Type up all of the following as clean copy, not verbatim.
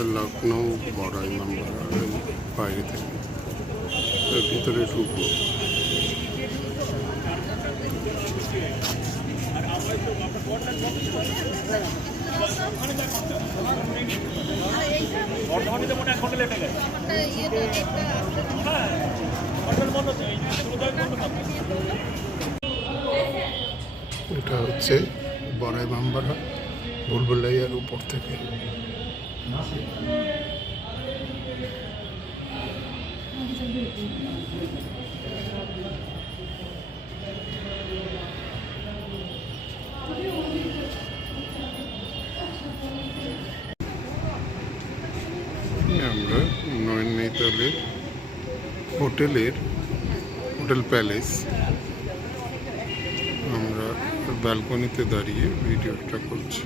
হচ্ছে লখনৌ বড়াই নাম্বার বাইরে থেকে ভিতরে ঢুকবো। এটা হচ্ছে বড়াই মাম্বারা ভুলভুলাইয়ার উপর থেকে। আমরা নৈনিতালের হোটেল প্যালেস আমরা ব্যালকনিতে দাঁড়িয়ে ভিডিওটা করছি।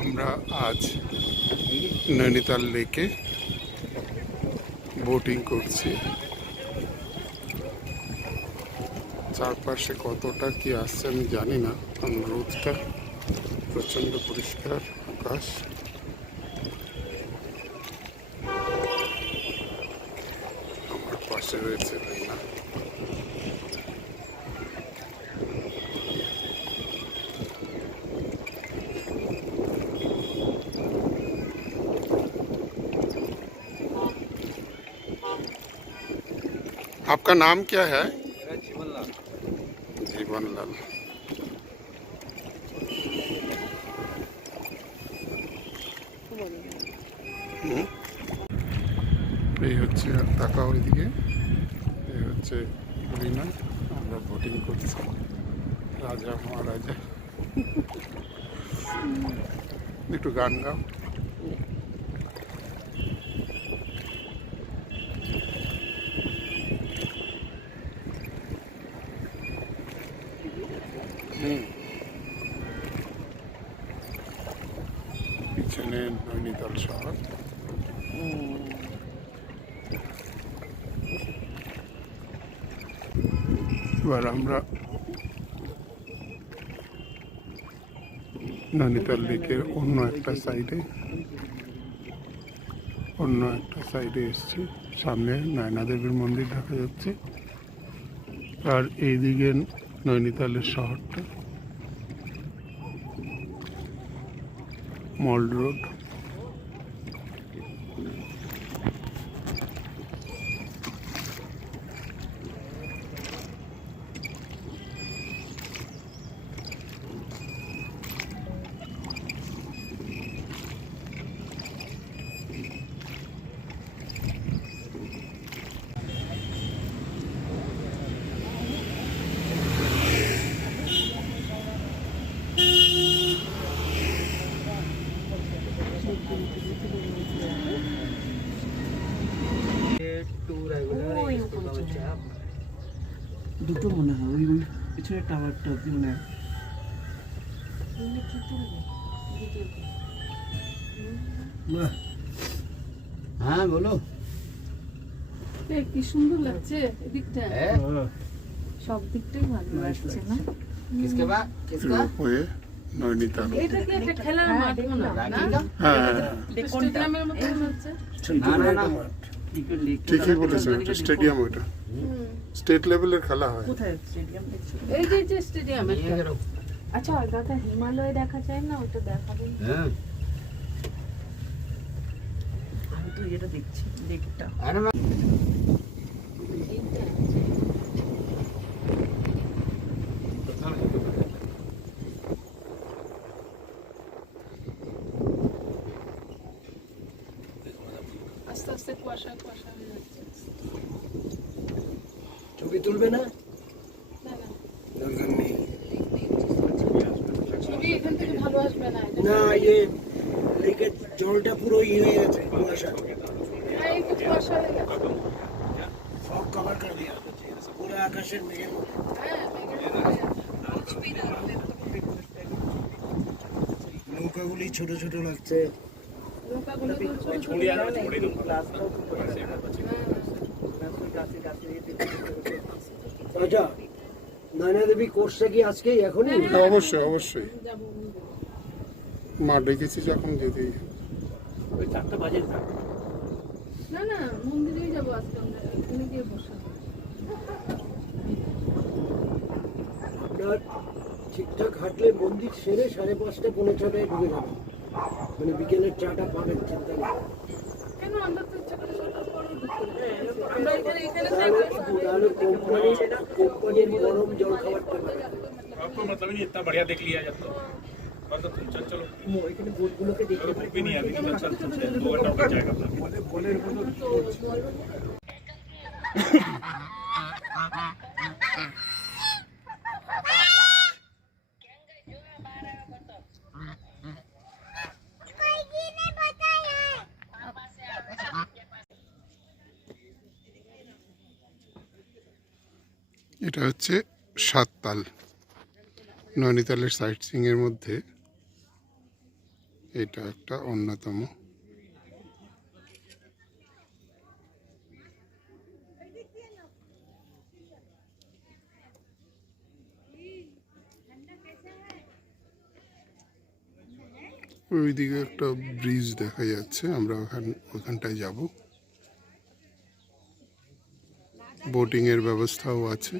আমরা আজ নৈনিতাল লেকে বোটিং করছি। চারপাশে কতটা কি আসছে আমি জানি না, কারণ রোদটা প্রচণ্ড পরিষ্কার আকাশ। আমার পাশে রয়েছে রিনা। आपका नाम क्या है? जीवन लाल। এই হচ্ছে তাকা ওইদিকে, এই হচ্ছে রিনা। আমরা বোটিং করছি, রাজা মহারাজা। একটু গান গাও। পিছনে নৈনিতাল শহর। এবার আমরা নৈনিতাল লেকের অন্য একটা সাইডে এসেছি। সামনে নয়না দেবীর মন্দির দেখা যাচ্ছে, আর এইদিকে নৈনিতালের শহরটা, মল রোড। দুটো মনে হয়, ওই পিছনে টাওয়ারটা মনে হয়। হ্যাঁ বলো। কি সুন্দর লাগছে এদিকটা, সব দিকটাই ভালো লাগছে না? নৈনিতাল এটা কি একটা খেলার মাঠ মনে হয় না? স্টেডিয়ামের মতো মনে হচ্ছে। ঠিকই বলেছেন, এটা স্টেডিয়াম। ওইটা স্টেট লেভেলের খেলা হয়। কোথায় স্টেডিয়াম? এই যে স্টেডিয়াম। আচ্ছা, দাদা হিমালয় দেখা যায় না? ওটা দেখাবেন? হ্যাঁ, আমি তো এটা দেখছি লেকটা। আস্তে আস্তে কুয়াশা কুয়াশা হয়ে যাচ্ছে। ছবি তুলবে না? না না, দরকার নেই। ছবি এখান থেকে ভালো আসবে না। না, লেকের জলটা পুরো হয়ে গেছে কুয়াশা। একটু কুয়াশা হয়ে গেছে। ফগ কভার করে দিয়া পুরো আকাশের মেঘের মতো। হ্যাঁ, মেঘের মধ্যে। নৌকাগুলি ছোট ছোট লাগছে। নৌকাগুলো তো ছোট ছোট। আচ্ছা, নয়না দেবী কোর্সটা কি আজকে এখনই? অবশ্যই অবশ্যই, যাবো। মা ডেকেছি যখন যেতেই হবে। ওই 4টা বাজে না না, মন্দিরেই যাবো আজকে আমরা, এখানে গিয়ে বসে। আপনার ঠিকঠাক হাঁটলে মন্দির সেরে 5:30 পৌনে 6টায় ঢুকে যাবেন, মানে বিকেলের চাটা পাবেন, চিন্তা নেই। কেন আমরা তো ইচ্ছা করে সকাল পরেও ঢুকতে পারি। আমরা এখানে তাহলে কোম্পানির গরম জল খাবারটা পাবেন। आपको मतलब नहीं इतना बढ़िया देख लिया जब तो और तो चल चलो এখানে বোটগুলোকে দেখতে পাই। भी नहीं है अभी तो चल 2 घंटा हो जाएगा अपना এটা হচ্ছে সাততাল, নৈনিতালের সাইট সিং এর মধ্যে এটা একটা অন্যতম। ওইদিকে একটা ব্রিজ দেখা যাচ্ছে, আমরা ওখানটায় যাব। বোটিং এর ব্যবস্থাও আছে।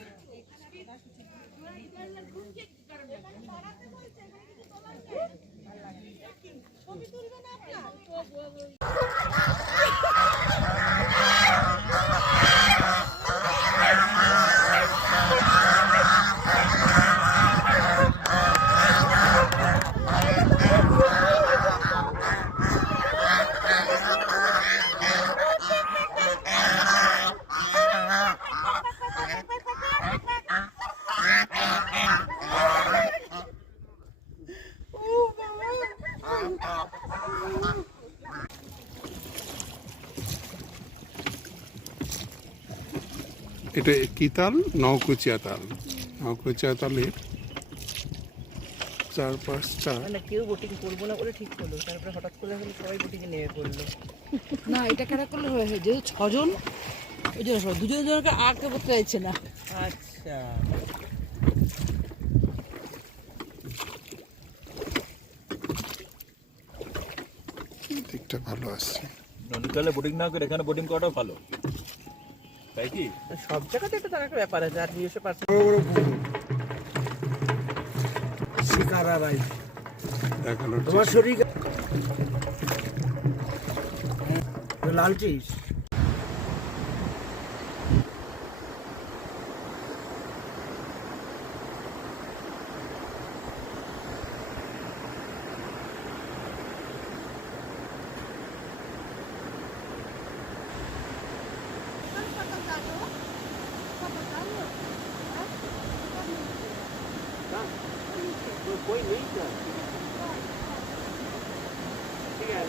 এটা কি তাল? নৌকুচিয়া তাল। নৌকুচিয়া তালের চারপাশটা মানে কেউ বোটিং করবো না বলে ঠিক করলো, তারপরে হঠাৎ করে হলো সবাই বোটিং এ নেমে পড়লো। না এটা কেন করলে হয়ে যেহেতু 6 জন, ওই জন্য সবাই 2 জনকে আটকে পড়তে চাইছে না। আচ্ছা, দিকটা ভালো আসছে। নদীতলে বোটিং না করে এখানে বোটিং করাটাও ভালো, তাই কি? সব জায়গাতে একটা তার একটা ব্যাপার আছে, আর নিজস্ব পার্সন। শিকারা ভাই দেখানোর তোমার শরীর লালচিস। कोई नहीं था, ठीक है,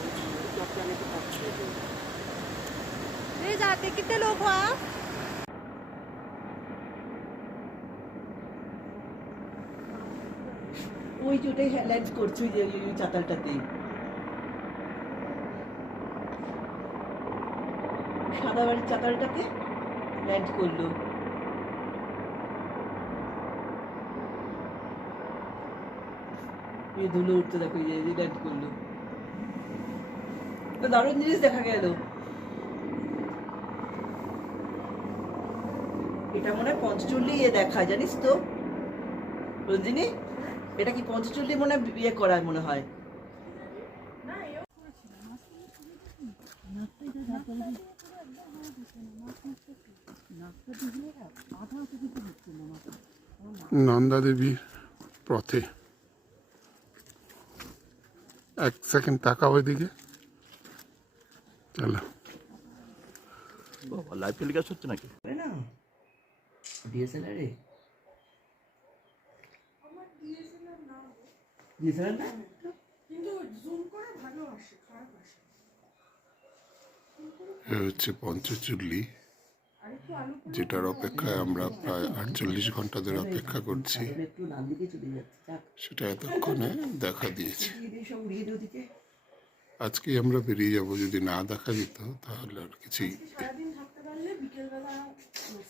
चौक जाने के पास ले जाते कितने लोग हो आप? ওই যে ওটাই ল্যান্ড করছে, ওই যে ওই চাতালটাতে সাদা বাড়ির চাতালটাতে ল্যান্ড করলো। এই ধুলো উঠতে দেখো, এই যে ল্যান্ড করলো। দারুণ জিনিস দেখা গেল। এটা মনে হয় পঞ্চচল্লি দেখা, জানিস তো রঞ্জিনী? এটা কি পঞ্চচল্লি মনে হয় বিয়ে করার মনে হয়। নন্দা দেবীর পথে। এক সেকেন্ড তাকাও ওইদিকে। চলো, লাইভ টেলিকাস্ট হচ্ছে নাকি? না ডিএসএলআর এ ডিএসএলআর না, কিন্তু জুম করে ভালো আসে, খারাপ আসে। এ হচ্ছে পঞ্চচুল্লি, যেটার অপেক্ষায় আমরা প্রায় 48 ঘন্টা ধরে অপেক্ষা করছি। একটু ডান দিকে চলে যাচ্ছে, যাক সেটা এতক্ষণে দেখা দিয়েছে। দিয়ে সব উড়িয়ে দিয়ে ওদিকে। আজকেই আমরা বেরিয়ে যাব, যদি না দেখা যেত তাহলে আর কিছুই। সারাদিন থাকতে পারলে বিকেলবেলা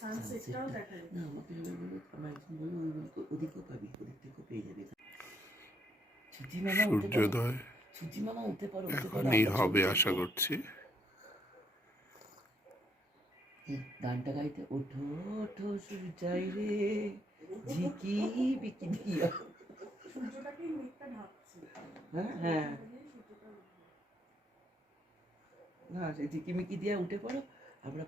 সানসেটটাও দেখা যায়। না আমাকে আমার ওদিকেও পাবি, ওদিক থেকেও পেয়ে যাবে। ছুটি মামা উঠতে পারো, সূর্যোদয় ছুটি মামা উঠতে পারো, এখনই হবে আশা করছি। গানটা গাইতে ওঠো ওঠো সূর্যাই রে ঝিকি বিকি দিয়া। সূর্যটাকে মেঘটা ঢাকছে। হ্যাঁ হ্যাঁ, না সে ঝিকিমিকি দিয়া উঠে পড়ো। আমরা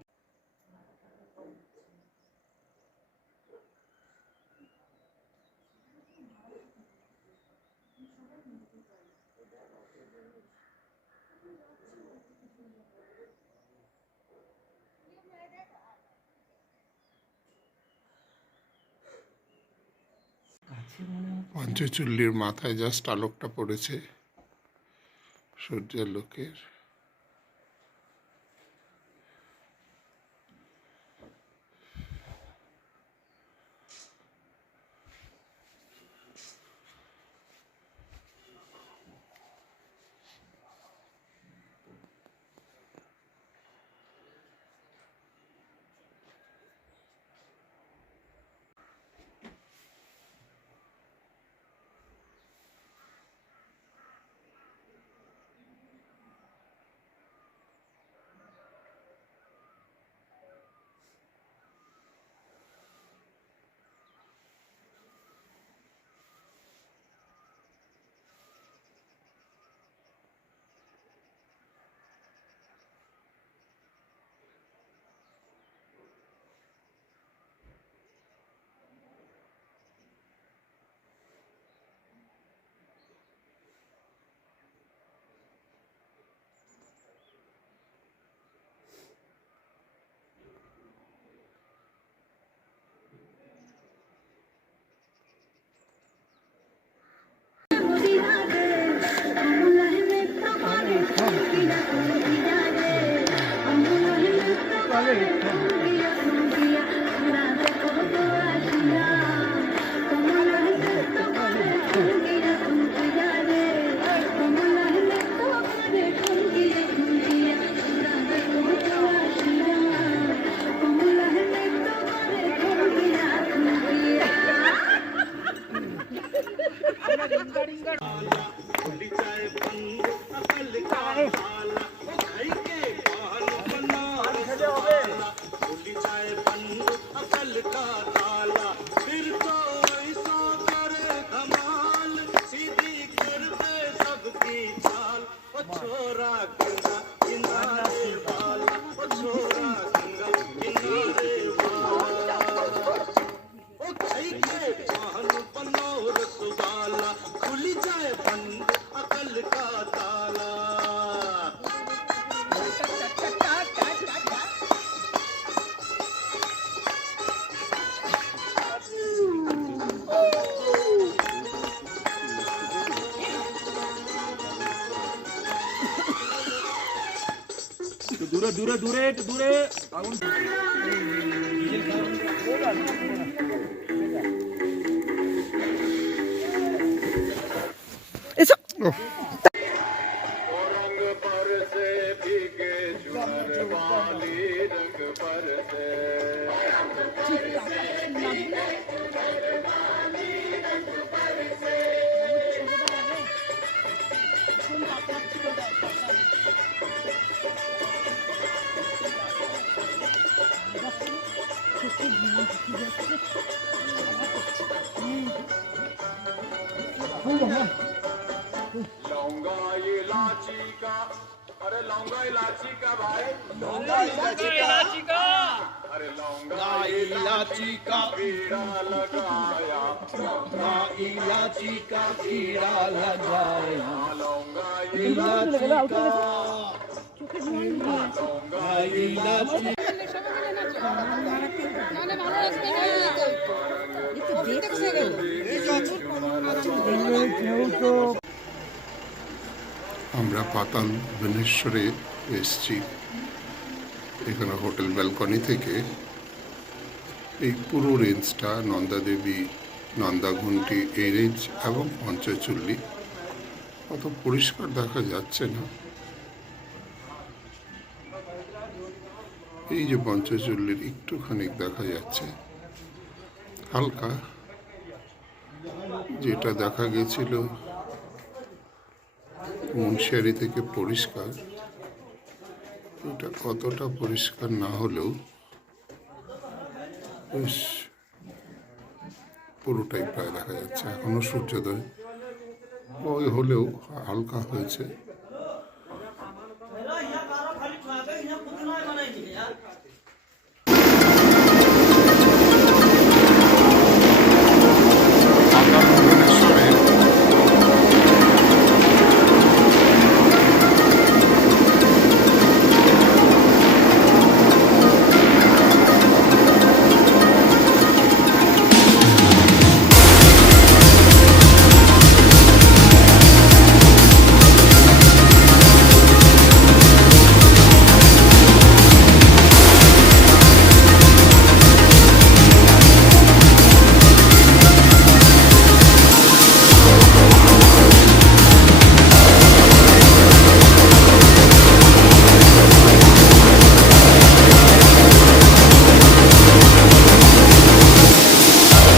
কাছে মনে হচ্ছে পঞ্চচুল্লির মাথায় জাস্ট আলোকটা পড়েছে সূর্যের লোকের। দূরে দূরে দূরে একটু দূরে আগুন। लौंगा इलाची का, अरे लौंगा इलाची का भाई, लौंगा इलाची का, अरे लौंगा इलाची का कीड़ा लगाया, लौंगा इलाची का कीड़ा लगाया, लौंगा इलाची का, लौंगा इलाची। আমরা পাতাল ভুবনেশ্বরে এসেছি। এখানে হোটেল ব্যালকনি থেকে এই পুরো রেঞ্জটা নন্দাদেবী, নন্দাঘুন্টি এই রেঞ্জ এবং পঞ্চচুল্লি অত পরিষ্কার দেখা যাচ্ছে না। এই যে পঞ্চচুল্লির একটুখানি দেখা যাচ্ছে হালকা, যেটা দেখা গেছিল মুন্সিয়ারি থেকে পরিষ্কার, এটা কতটা পরিষ্কার না হলেও বেশ পুরোটাই প্রায় দেখা যাচ্ছে। এখনো সূর্যোদয় ওই হলেও হালকা হয়েছে।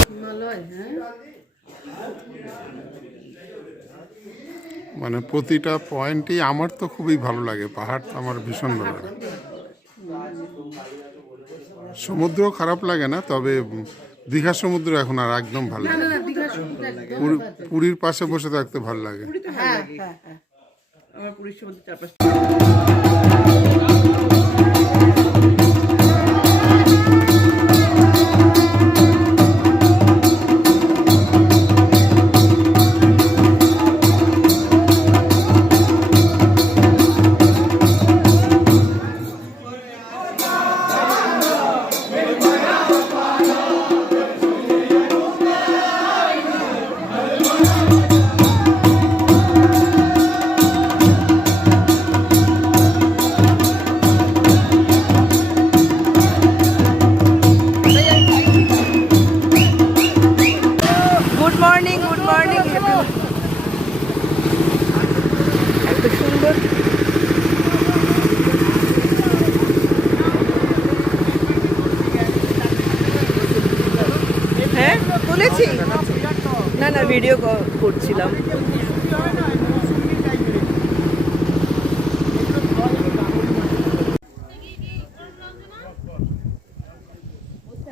হিমালয়, হ্যাঁ। মানে প্রতিটা পয়েন্টই আমার তো খুবই ভালো লাগে, পাহাড় তো আমার ভীষণ ভালো লাগে। সমুদ্র খারাপ লাগে না, তবে দীঘার সমুদ্র এখন আর একদম ভালো লাগে না। দীঘার সমুদ্র একদম পুরীর পাশে বসে থাকতে ভালো লাগে। হ্যাঁ হ্যাঁ হ্যাঁ, আমার পুরীর সমুদ্র চারপাশে। Good morning, good morning everyone. এত সুন্দর হ্যাঁ তুলেছি, না না ভিডিও করছিলাম।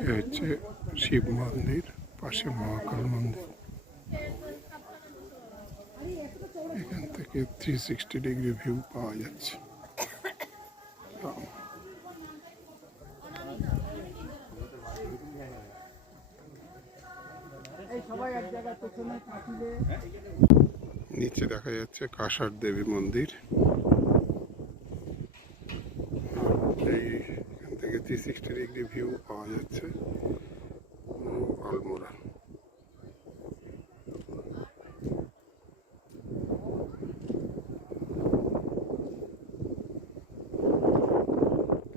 এ হচ্ছে শিব মন্দির, পাশে মহাকাল মন্দির। এখান থেকে 360 ডিগ্রি ভিউ পাওয়া যাচ্ছে। নিচে দেখা যাচ্ছে কাসার দেবী মন্দির। এইখান থেকে 360 ডিগ্রি ভিউ পাওয়া যাচ্ছে আলমোড়া।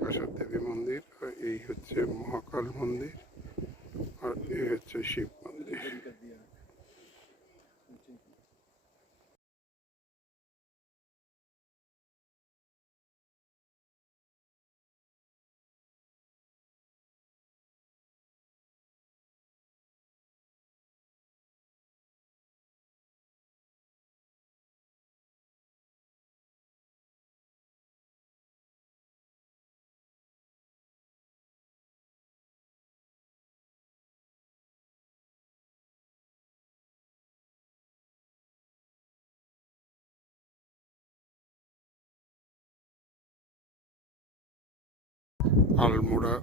কাসার দেবী মন্দির, আর এই হচ্ছে মহাকাল মন্দির, আর এই হচ্ছে শিব মন্দির। আলমোড়া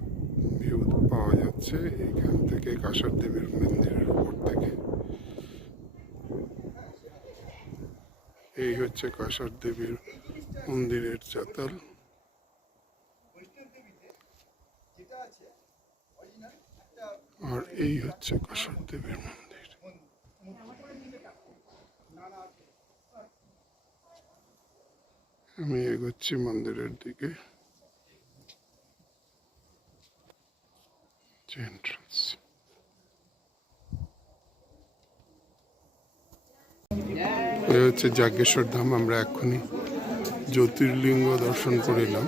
ভিউ পাওয়া যাচ্ছে এখান থেকে, কাসার দেবীর মন্দিরের উপর থেকে। এই হচ্ছে কাসার দেবীর মন্দিরের চাতাল। আর এই হচ্ছে কাসার দেবীর মন্দির। আমি এগোচ্ছি মন্দিরের দিকে। হচ্ছে এন্ট্রান্স। এই হচ্ছে যাজ্ঞেশ্বর ধাম। আমরা এক্ষুনি জ্যোতির্লিঙ্গ দর্শন করিলাম।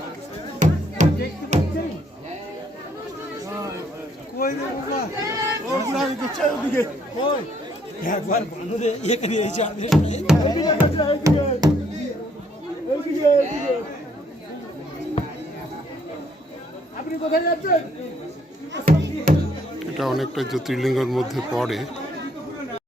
একবার বানরে এখানে এই যাবে এটা অনেকটা জ্যোতির্লিঙ্গের মধ্যে পড়ে।